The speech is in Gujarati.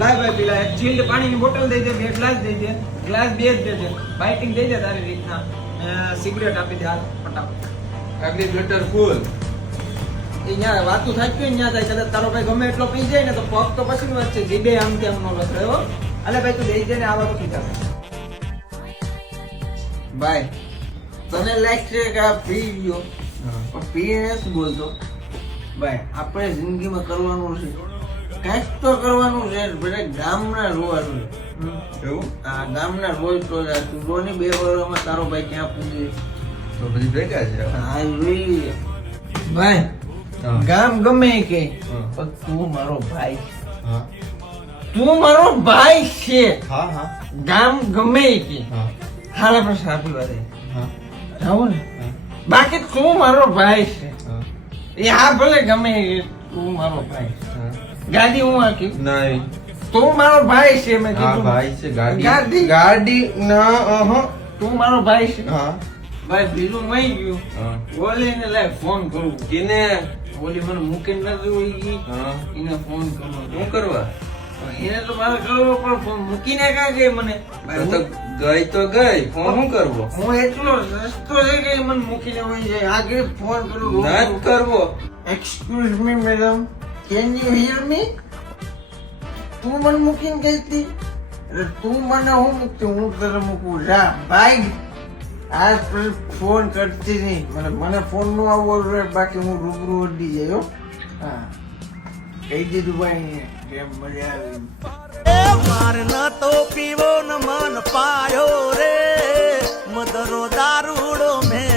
લાય ભાઈ પેલા એક ચીલ્ડ પાણીની બોટલ દઈ દે, 2 ગ્લાસ દઈ દે, ગ્લાસ 2 જ દેજે, બાઇટિંગ દઈ દે તારી રીતના, સિગરેટ આપી દે હાલ ફટાફટ. આગલી ગટર ફૂલ. એ ન્યા વાતું થાક્યું ને ન્યા જાય, કદાચ તારો ભાઈ ગમે એટલો પી જાય ને તો પગ તો પછી વાત છે, જીબે આમ તેમ નો લખે હો. અલે ભાઈ તું દઈ દે ને આ વાતું પીતા ભાઈ તને લાગશે કે આ પી ગયો પણ પીને શું બોલતો ભાઈ. આપણે જિંદગીમાં કરવાનું છે કંઈક તો કરવાનું છે, બધા ગામના રોવાનું છે. એવું? આ ગામના રોજ તો તું રોની 2 વર્ષમાં તારો ભાઈ ક્યાં પૂગે તો બધી ભેગા છે. હા જોઈ ભાઈ. હા. ગામ ગમે કે હા. પણ તું મારો ભાઈ, હા તું મારો ભાઈ છે. હા હા ગામ ગમે કે હા હાલ આપણે સાપી વાળે હા જાઓ ને, બાકી તું મારો ભાઈ છે. હા એ હા ભલે ગમે એ, તું મારો ભાઈ છે. હા. ગાડી હું આકી નહીં. તું મારો ભાઈ છે. મેં હા કીધું ભાઈ છે. ગાડી ગાડી. ગાડી ના. તું મારો ભાઈ છે. હા ભાઈ બીજું મઈ ગયું હા. ઓલીને લાય ફોન કરું. કિને? ઓલી મને મૂકીને નથી હોય ગઈ, હા. એને ફોન કરું. શું કરવા? એને તો મારે કરવો પણ ફોન મૂકીને કાં ગઈ મને. તો ગઈ તો ગઈ, ફોન શું કરવો? હું એટલો રસ્તો છે કે એ મને મૂકીને વહી જાય. આગળ ફોન કરું. ના કરવો. Excuse me madam, can you hear me? તું મને મૂકીને ગઈ હતી એટલે તું મને હું મૂકતી, હું તને મૂકું. જા ભાઈ, આજ પછી ફોન કરતી નહીં. મને ફોન નો આવવો જોઈએ, બાકી હું રૂબરૂ અડી જાય હો. હા કહી દીધું ભાઈ કેમ મજા આવી. માર ન તો પીવો ન મન પાયો રે મદરો દારૂડો મેં